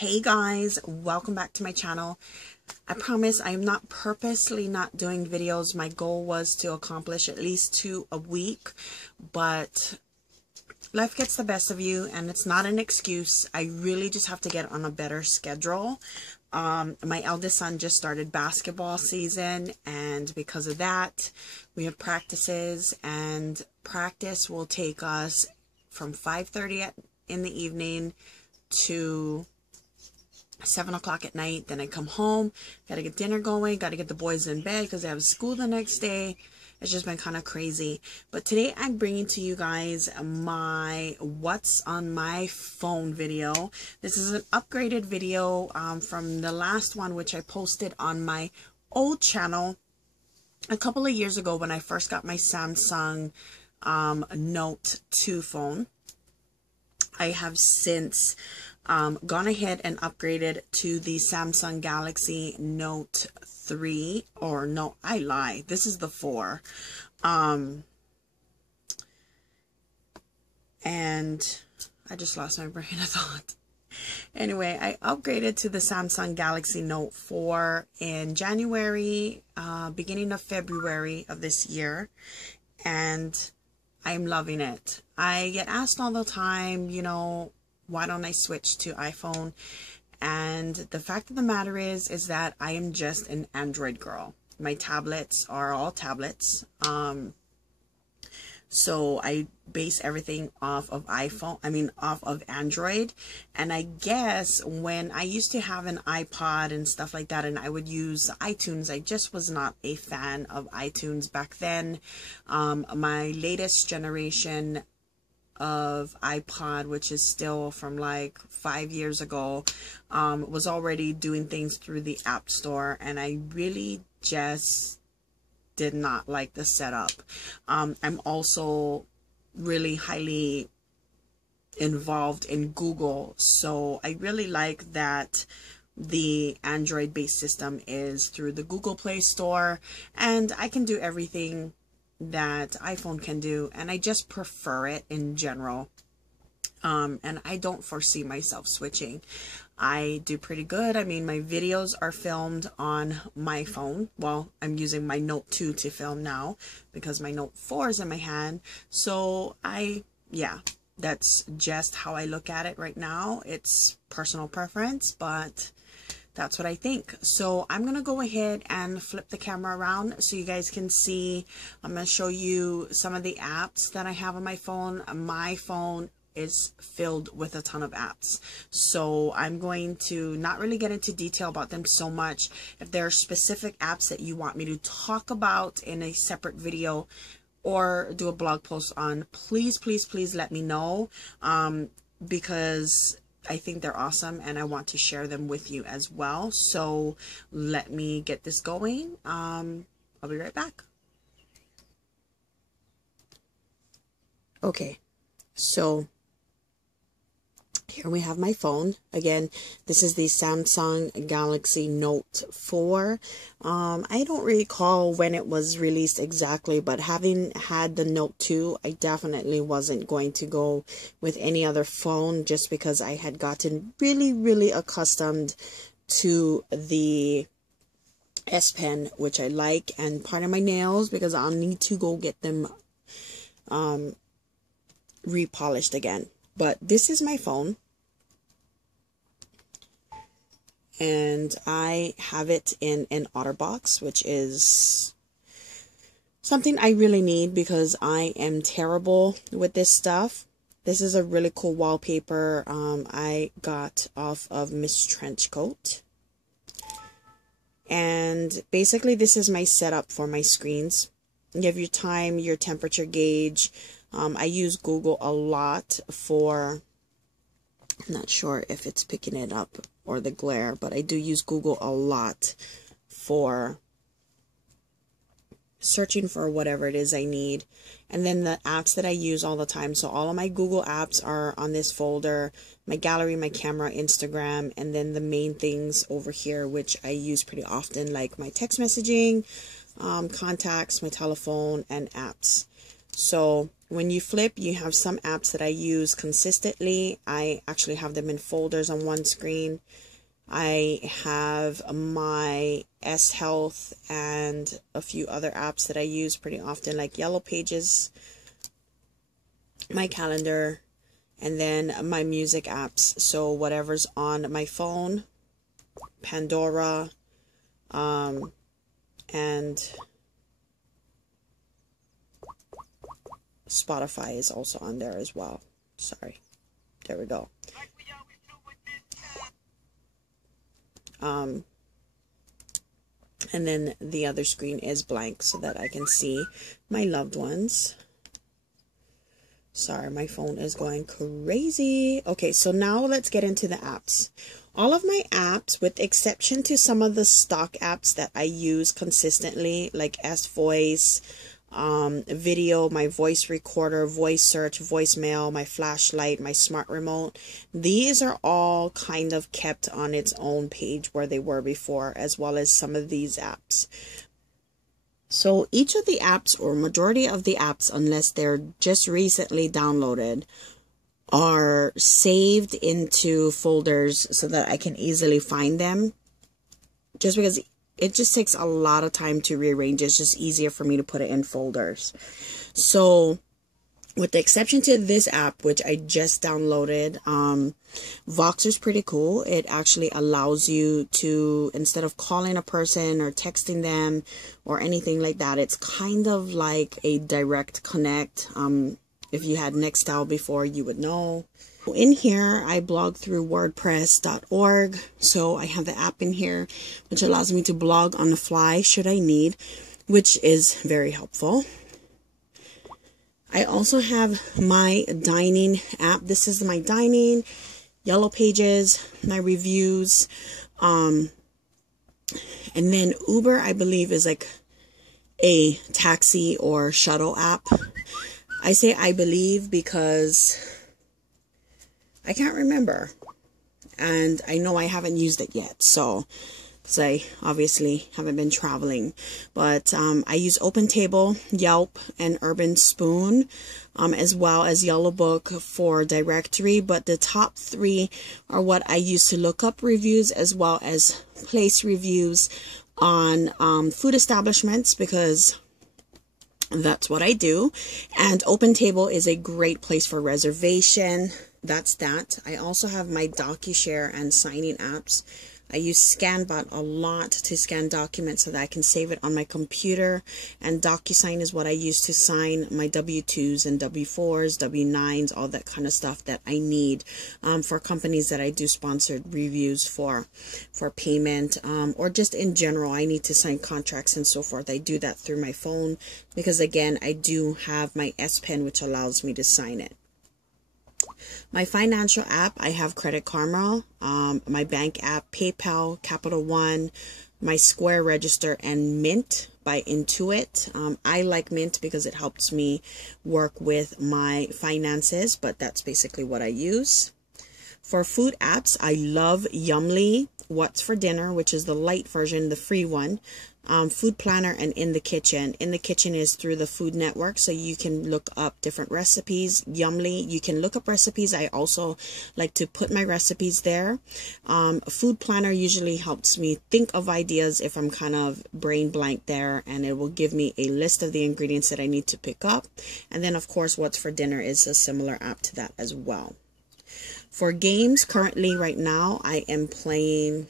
Hey guys, welcome back to my channel. I promise I am not purposely not doing videos. My goal was to accomplish at least 2 a week, but life gets the best of you and it's not an excuse. I really just have to get on a better schedule. My eldest son just started basketball season, and because of that we have practices, and practice will take us from 5:30 in the evening to 7 o'clock at night. Then I come home, gotta get dinner going, gotta get the boys in bed because they have school the next day. It's just been kind of crazy. But today I'm bringing to you guys my what's on my phone video. This is an upgraded video from the last one, which I posted on my old channel a couple of years ago when I first got my Samsung Note 2 phone. I have since gone ahead and upgraded to the Samsung Galaxy Note 3, or no, I lie, this is the 4. And I just lost my brain of thought. Anyway, I upgraded to the Samsung Galaxy Note 4 in January, beginning of February of this year, and I'm loving it. I get asked all the time, you know, why don't I switch to iPhone? And the fact of the matter is that I am just an Android girl. My tablets are all tablets. So I base everything off of off of Android. And I guess when I used to have an iPod and stuff like that, and I would use iTunes, I just was not a fan of iTunes back then. My latest generation of iPod, which is still from like 5 years ago, was already doing things through the App Store, and I really just did not like the setup. I'm also really highly involved in Google, so I really like that the Android based system is through the Google Play Store, and I can do everything that iPhone can do, and I just prefer it in general. And I don't foresee myself switching. I do pretty good. I mean, my videos are filmed on my phone. Well, I'm using my Note 2 to film now because my Note 4 is in my hand. So yeah, that's just how I look at it right now. It's personal preference, but that's what I think. So I'm going to go ahead and flip the camera around so you guys can see. I'm going to show you some of the apps that I have on my phone. My phone is filled with a ton of apps. So I'm going to not really get into detail about them so much. If there are specific apps that you want me to talk about in a separate video or do a blog post on, please, please, please let me know. Because I think they're awesome and I want to share them with you as well. So let me get this going. I'll be right back. Okay, so here we have my phone. Again, this is the Samsung Galaxy Note 4. I don't recall when it was released exactly, but having had the Note 2, I definitely wasn't going to go with any other phone just because I had gotten really, really accustomed to the S Pen, which I like, and pardon my nails because I'll need to go get them repolished again. But this is my phone, and I have it in an OtterBox, which is something I really need because I am terrible with this stuff. This is a really cool wallpaper I got off of Miss Trenchcoat. And basically this is my setup for my screens. You have your time, your temperature gauge. I use Google a lot for, I'm not sure if it's picking it up or the glare, but I do use Google a lot for searching for whatever it is I need. And then the apps that I use all the time. So all of my Google apps are on this folder, my gallery, my camera, Instagram, and then the main things over here, which I use pretty often, like my text messaging, contacts, my telephone, and apps. So when you flip, you have some apps that I use consistently. I actually have them in folders on one screen. I have my S Health and a few other apps that I use pretty often, like Yellow Pages, my calendar, and then my music apps. So whatever's on my phone, Pandora, and Spotify is also on there as well. Sorry. There we go. And then the other screen is blank so that I can see my loved ones. Sorry, my phone is going crazy. Okay, so now let's get into the apps. All of my apps, with exception to some of the stock apps that I use consistently, like S-Voice, video, my voice recorder, voice search, voicemail, my flashlight, my smart remote, these are all kind of kept on its own page where they were before, as well as some of these apps. So each of the apps, or majority of the apps, unless they're just recently downloaded, are saved into folders so that I can easily find them, just because it just takes a lot of time to rearrange. It's just easier for me to put it in folders. So with the exception to this app, which I just downloaded, Voxer's pretty cool. It actually allows you to, instead of calling a person or texting them or anything like that, it's kind of like a direct connect. If you had Nextstyle before, you would know. In here, I blog through WordPress.org. So I have the app in here, which allows me to blog on the fly should I need, which is very helpful. I also have my dining app. This is my dining, Yellow Pages, my reviews. And then Uber, I believe, is like a taxi or shuttle app. I say I believe because I can't remember, and I know I haven't used it yet, so because I obviously haven't been traveling. But I use OpenTable, Yelp, and Urban Spoon, as well as Yellow Book for directory. But the top three are what I use to look up reviews, as well as place reviews on food establishments, because that's what I do. And OpenTable is a great place for reservation. That's that. I also have my DocuShare and signing apps. I use ScanBot a lot to scan documents so that I can save it on my computer. And DocuSign is what I use to sign my W-2s and W-4s, W-9s, all that kind of stuff that I need for companies that I do sponsored reviews for payment, or just in general. I need to sign contracts and so forth. I do that through my phone because, again, I do have my S Pen, which allows me to sign it. My financial app, I have Credit Karma, my bank app, PayPal, Capital One, my Square Register, and Mint by Intuit. I like Mint because it helps me work with my finances, but that's basically what I use. For food apps, I love Yumly, What's for Dinner, which is the light version, the free one. Food Planner, and In the Kitchen. In the Kitchen is through the Food Network, so you can look up different recipes. Yumly, you can look up recipes. I also like to put my recipes there. Food Planner usually helps me think of ideas if I'm kind of brain blank there, and it will give me a list of the ingredients that I need to pick up. And then, of course, What's for Dinner is a similar app to that as well. For games, currently right now, I am playing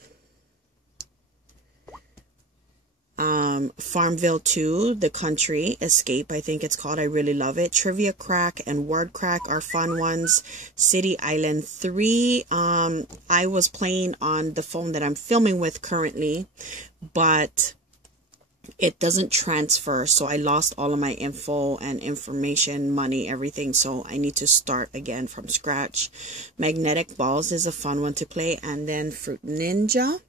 Farmville 2, The Country Escape, I think it's called. I really love it. Trivia Crack and Word Crack are fun ones. City Island 3, I was playing on the phone that I'm filming with currently, but it doesn't transfer, so I lost all of my info and information, money, everything, so I need to start again from scratch. Magnetic Balls is a fun one to play, and then Fruit Ninja.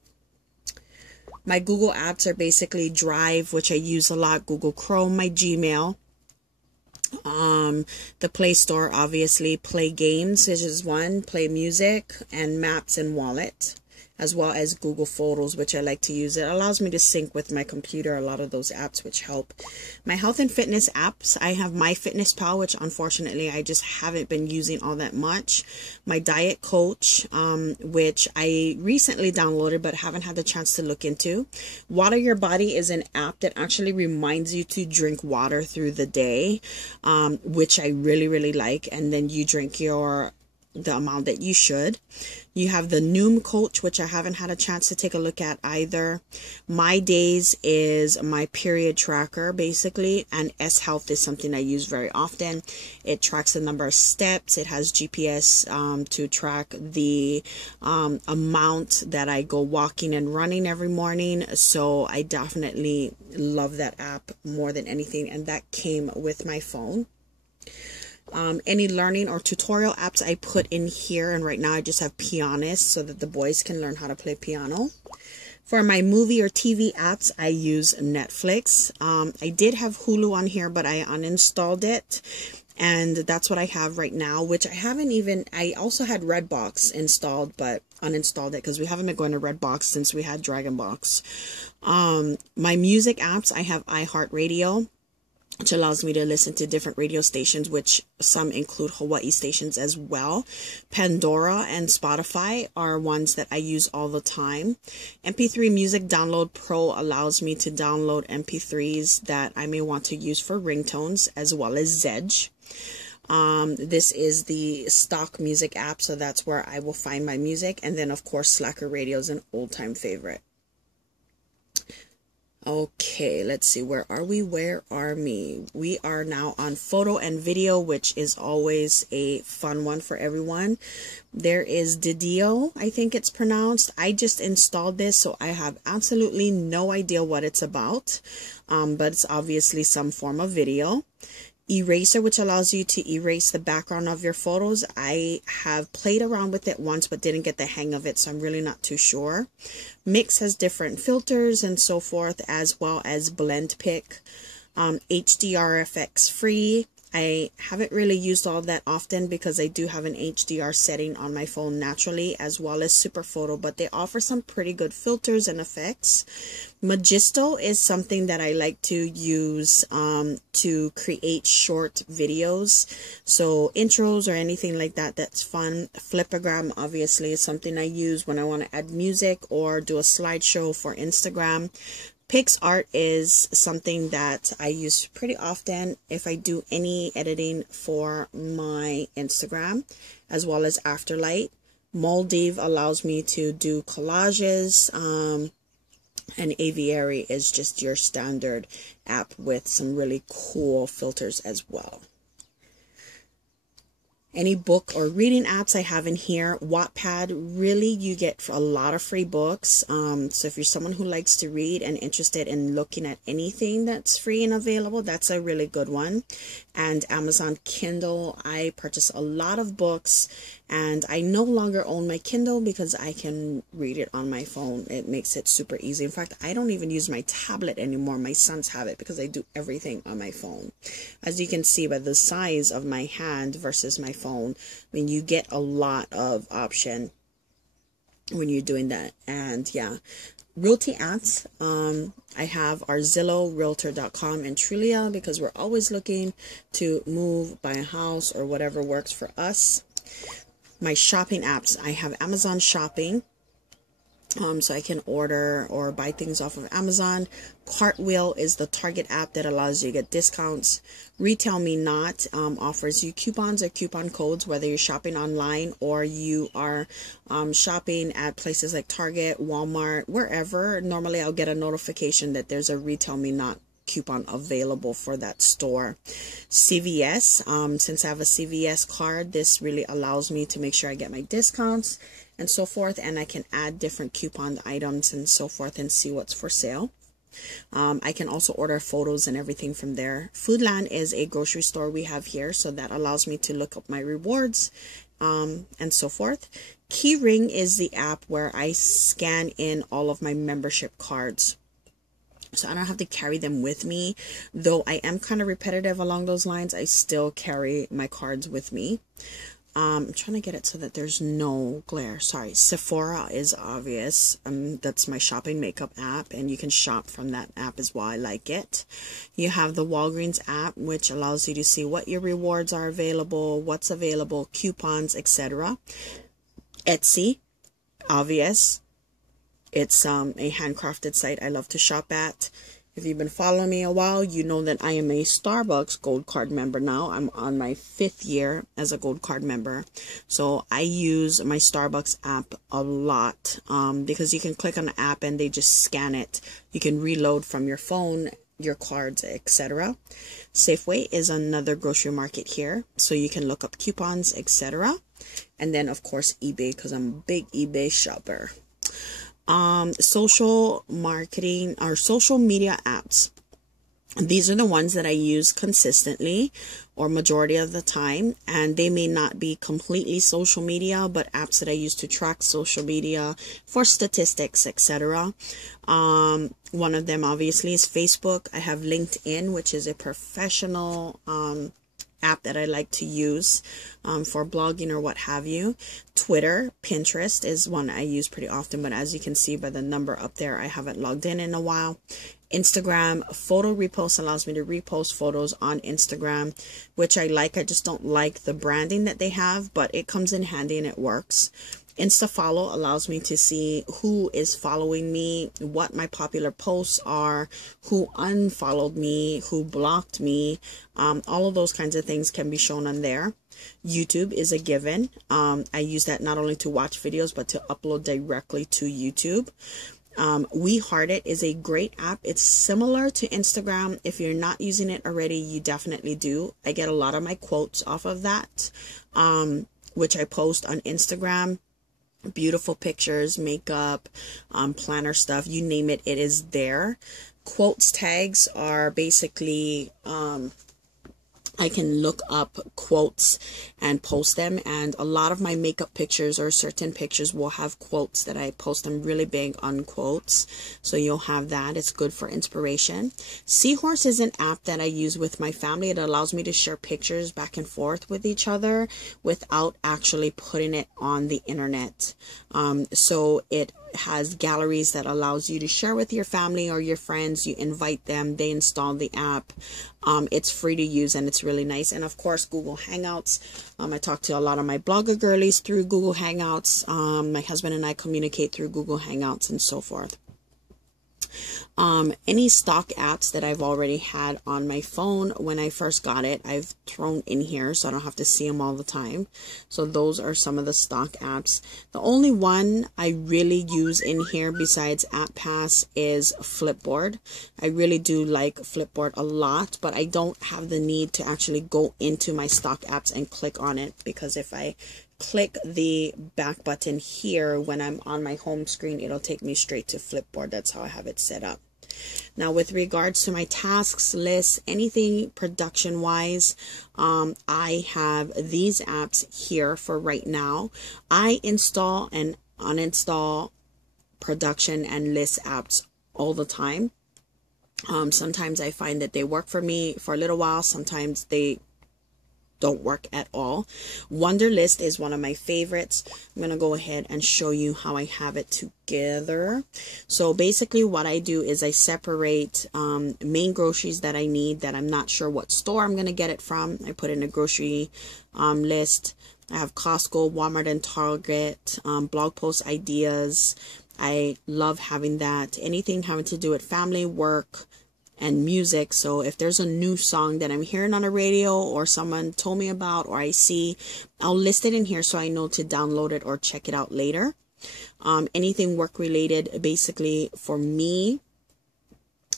My Google apps are basically Drive, which I use a lot, Google Chrome, my Gmail, the Play Store, obviously, Play Games, which is one, Play Music, and Maps and Wallet. as well as Google Photos, which I like to use. It allows me to sync with my computer, a lot of those apps, which help. My health and fitness apps, I have MyFitnessPal, which unfortunately I just haven't been using all that much. My Diet Coach, which I recently downloaded but haven't had the chance to look into. Water Your Body is an app that actually reminds you to drink water through the day, which I really, really like. And then you drink the amount that you should. You have the Noom Coach, which I haven't had a chance to take a look at either. My Days is my period tracker, basically, and S Health is something I use very often. It tracks the number of steps. It has GPS to track the amount that I go walking and running every morning. So I definitely love that app more than anything, and that came with my phone. Any learning or tutorial apps I put in here, and right now I just have Pianist so that the boys can learn how to play piano. For my movie or TV apps, I use Netflix. I did have Hulu on here, but I uninstalled it, and that's what I have right now, which I also had Redbox installed, but uninstalled it because we haven't been going to Redbox since we had Dragonbox. My music apps, I have iHeartRadio, which allows me to listen to different radio stations, which some include Hawaii stations as well. Pandora and Spotify are ones that I use all the time. MP3 Music Download Pro allows me to download MP3s that I may want to use for ringtones, as well as Zedge. This is the stock music app, so that's where I will find my music. And then, of course, Slacker Radio is an old-time favorite. Okay, let's see. Where are we? Where are me? We are now on photo and video, which is always a fun one for everyone. There is Didio, I think it's pronounced. I just installed this, so I have absolutely no idea what it's about. But it's obviously some form of video. Eraser, which allows you to erase the background of your photos. I have played around with it once but didn't get the hang of it, so I'm really not too sure. Mix has different filters and so forth, as well as Blend Pick. HDRFX free. I haven't really used all that often because I do have an HDR setting on my phone naturally, as well as Super Photo, but they offer some pretty good filters and effects. Magisto is something that I like to use to create short videos, so intros or anything like that. That's fun. Flipagram obviously is something I use when I want to add music or do a slideshow for Instagram. PixArt is something that I use pretty often if I do any editing for my Instagram, as well as Afterlight. Moldive allows me to do collages, and Aviary is just your standard app with some really cool filters as well. Any book or reading apps I have in here. Wattpad, really, you get a lot of free books. So if you're someone who likes to read and interested in looking at anything that's free and available, that's a really good one. And Amazon Kindle, I purchase a lot of books, and I no longer own my Kindle because I can read it on my phone. It makes it super easy. In fact, I don't even use my tablet anymore. My sons have it because I do everything on my phone. As you can see by the size of my hand versus my phone, I mean, you get a lot of option when you're doing that. And yeah, realty apps, I have our Zillow, Realtor.com, and Trulia because we're always looking to move, buy a house, or whatever works for us. My shopping apps, I have Amazon Shopping, so I can order or buy things off of Amazon. Cartwheel is the Target app that allows you to get discounts. Retail Me Not offers you coupons or coupon codes, whether you're shopping online or you are shopping at places like Target, Walmart, wherever. Normally I'll get a notification that there's a Retail Me Not coupon available for that store. CVS, since I have a CVS card, this really allows me to make sure I get my discounts and so forth, and I can add different coupon items and so forth and see what's for sale. I can also order photos and everything from there. Foodland is a grocery store we have here, so that allows me to look up my rewards and so forth. Keyring is the app where I scan in all of my membership cards, so I don't have to carry them with me. Though I am kind of repetitive along those lines, I still carry my cards with me. I'm trying to get it so that there's no glare. Sorry. Sephora is obvious. That's my shopping makeup app, and you can shop from that app as well. I like it. You have the Walgreens app, which allows you to see what your rewards are available, what's available, coupons, etc. Etsy, obvious. It's a handcrafted site I love to shop at. If you've been following me a while, you know that I am a Starbucks Gold Card member now. I'm on my 5th year as a Gold Card member. So I use my Starbucks app a lot because you can click on the app and they just scan it. You can reload from your phone, your cards, etc. Safeway is another grocery market here. So you can look up coupons, etc. And then, of course, eBay, because I'm a big eBay shopper. Social marketing or social media apps. These are the ones that I use consistently or majority of the time, and they may not be completely social media, but apps that I use to track social media for statistics, etc. One of them obviously is Facebook. I have LinkedIn, which is a professional app that I like to use for blogging or what have you. Twitter, Pinterest is one I use pretty often, but as you can see by the number up there, I haven't logged in a while. Instagram, photo repost allows me to repost photos on Instagram, which I like. I just don't like the branding that they have, but it comes in handy and it works. Insta follow allows me to see who is following me, what my popular posts are, who unfollowed me, who blocked me. All of those kinds of things can be shown on there. YouTube is a given. I use that not only to watch videos, but to upload directly to YouTube. We Heart It is a great app. It's similar to Instagram. If you're not using it already, you definitely do. I get a lot of my quotes off of that, which I post on Instagram. Beautiful pictures, makeup, planner stuff, you name it, it is there. Quotes tags are basically I can look up quotes and post them, and a lot of my makeup pictures or certain pictures will have quotes that I post. I'm really big on quotes, so you'll have that. It's good for inspiration. Seahorse is an app that I use with my family. It allows me to share pictures back and forth with each other without actually putting it on the internet. So it has galleries that allows you to share with your family or your friends. You invite them, they install the app. It's free to use and it's really nice. And of course, Google Hangouts. I talk to a lot of my blogger girlies through Google Hangouts. My husband and I communicate through Google Hangouts and so forth. Any stock apps that I've already had on my phone when I first got it, I've thrown in here so I don't have to see them all the time. So those are some of the stock apps. The only one I really use in here besides AppPass is Flipboard. I really do like Flipboard a lot, but I don't have the need to actually go into my stock apps and click on it, because if I click the back button here when I'm on my home screen, it'll take me straight to Flipboard. That's how I have it set up. Now, with regards to my tasks list, anything production wise, I have these apps here for right now. I install and uninstall production and list apps all the time. Sometimes I find that they work for me for a little while. Sometimes they don't work at all. Wunderlist is one of my favorites. I'm going to go ahead and show you how I have it together. So basically what I do is I separate main groceries that I need that I'm not sure what store I'm going to get it from. I put in a grocery list. I have Costco, Walmart, and Target, blog post ideas. I love having that. Anything having to do with family, work, and music. So if there's a new song that I'm hearing on the radio or someone told me about or I see, I'll list it in here so I know to download it or check it out later. Anything work related basically for me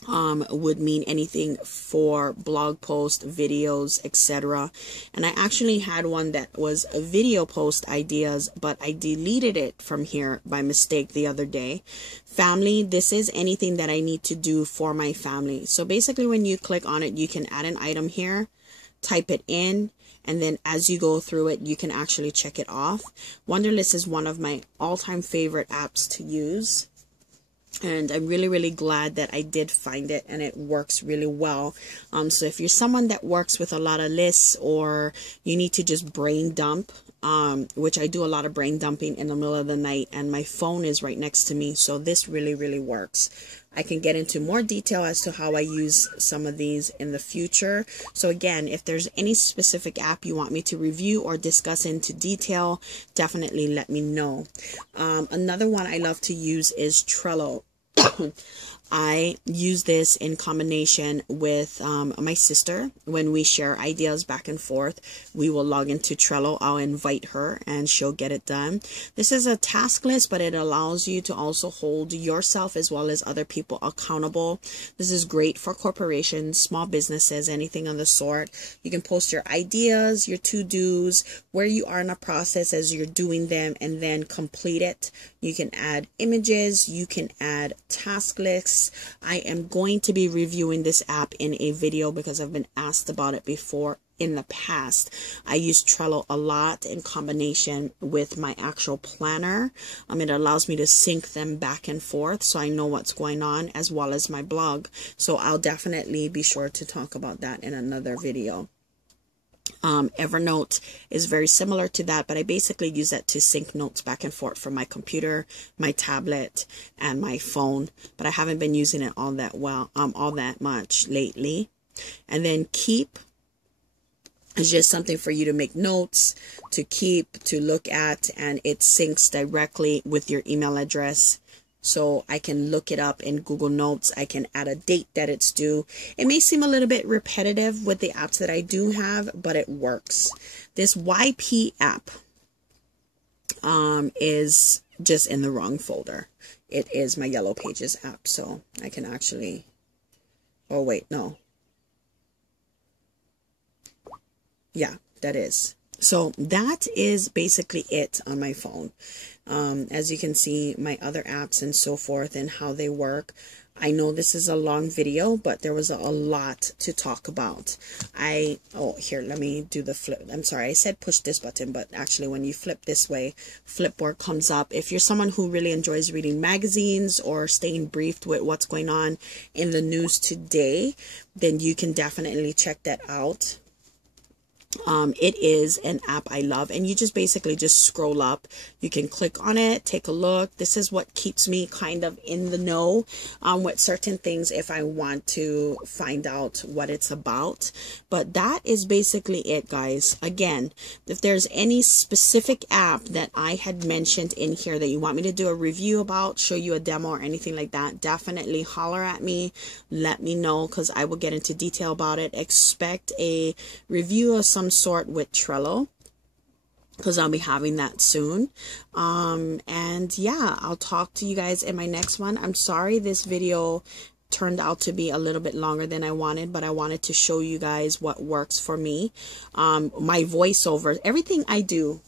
would mean anything for blog posts, videos, etc. And I actually had one that was a video post ideas, but I deleted it from here by mistake the other day. Family, this is anything that I need to do for my family. So basically when you click on it, you can add an item here, type it in, and then as you go through it, you can actually check it off. Wunderlist is one of my all-time favorite apps to use. And I'm really, really glad that I did find it and it works really well. So if you're someone that works with a lot of lists or you need to just brain dump, which I do a lot of brain dumping in the middle of the night, and my phone is right next to me. So this really, really works. I can get into more detail as to how I use some of these in the future. So again, if there's any specific app you want me to review or discuss into detail, definitely let me know. Another one I love to use is Trello. I use this in combination with my sister. When we share ideas back and forth, we will log into Trello. I'll invite her and she'll get it done. This is a task list, but it allows you to also hold yourself as well as other people accountable. This is great for corporations, small businesses, anything of the sort. You can post your ideas, your to-dos, where you are in a process as you're doing them, and then complete it. You can add images, you can add task lists. I am going to be reviewing this app in a video because I've been asked about it before in the past. I use Trello a lot in combination with my actual planner. It allows me to sync them back and forth so I know what's going on, as well as my blog. So I'll definitely be sure to talk about that in another video. Evernote is very similar to that, but I basically use that to sync notes back and forth from my computer, my tablet, and my phone. But I haven't been using it all that much lately. And then Keep is just something for you to make notes, to keep, to look at, and it syncs directly with your email address. So I can look it up in Google Notes. I can add a date that it's due. It may seem a little bit repetitive with the apps that I do have, but it works. This YP app is just in the wrong folder. It is my Yellow Pages app. So I can actually, oh wait, no. Yeah, that is. So that is basically it on my phone. As you can see, my other apps and so forth and how they work. I know this is a long video, but there was a lot to talk about. Here, let me do the flip. I'm sorry, I said push this button, but actually when you flip this way, Flipboard comes up. If you're someone who really enjoys reading magazines or staying briefed with what's going on in the news today, then you can definitely check that out. It is an app I love, and you just basically just scroll up. You can click on it, take a look. This is what keeps me kind of in the know with certain things if I want to find out what it's about. But that is basically it, guys. Again, if there's any specific app that I had mentioned in here that you want me to do a review about, show you a demo or anything like that, definitely holler at me. Let me know, because I will get into detail about it. Expect a review of some sort with Trello, because I'll be having that soon. And yeah, I'll talk to you guys in my next one. I'm sorry this video turned out to be a little bit longer than I wanted, but I wanted to show you guys what works for me. My voiceover, everything I do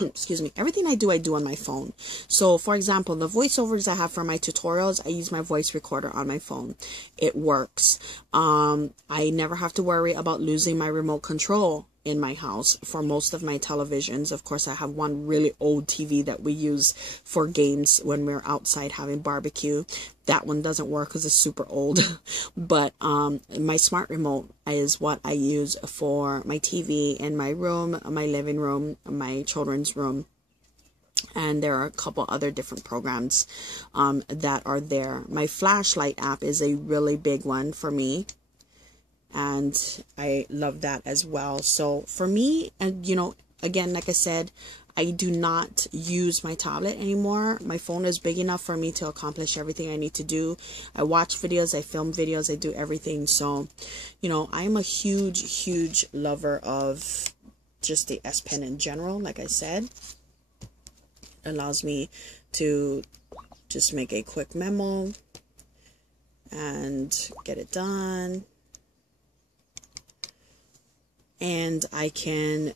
excuse me, everything I do on my phone. So for example, the voiceovers I have for my tutorials, I use my voice recorder on my phone. It works. I never have to worry about losing my remote control in my house for most of my televisions. Of course, I have one really old TV that we use for games when we're outside having barbecue. That one doesn't work because it's super old. But my smart remote is what I use for my TV in my room, my living room, my children's room. And there are a couple other different programs that are there. My flashlight app is a really big one for me, and I love that as well. So for me, and you know, again, like I said, I do not use my tablet anymore. My phone is big enough for me to accomplish everything I need to do. I watch videos, I film videos, I do everything. So, you know, I'm a huge lover of just the S Pen in general. Like I said, it allows me to just make a quick memo and get it done. And I can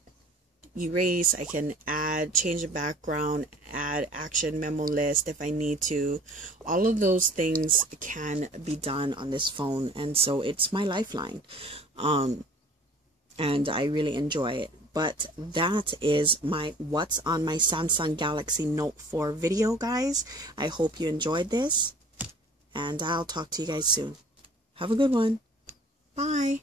erase, I can add, change the background, add action memo list if I need to. All of those things can be done on this phone, and so it's my lifeline. And I really enjoy it. But that is my what's on my Samsung Galaxy Note 4 video, guys. I hope you enjoyed this, and I'll talk to you guys soon. Have a good one. Bye.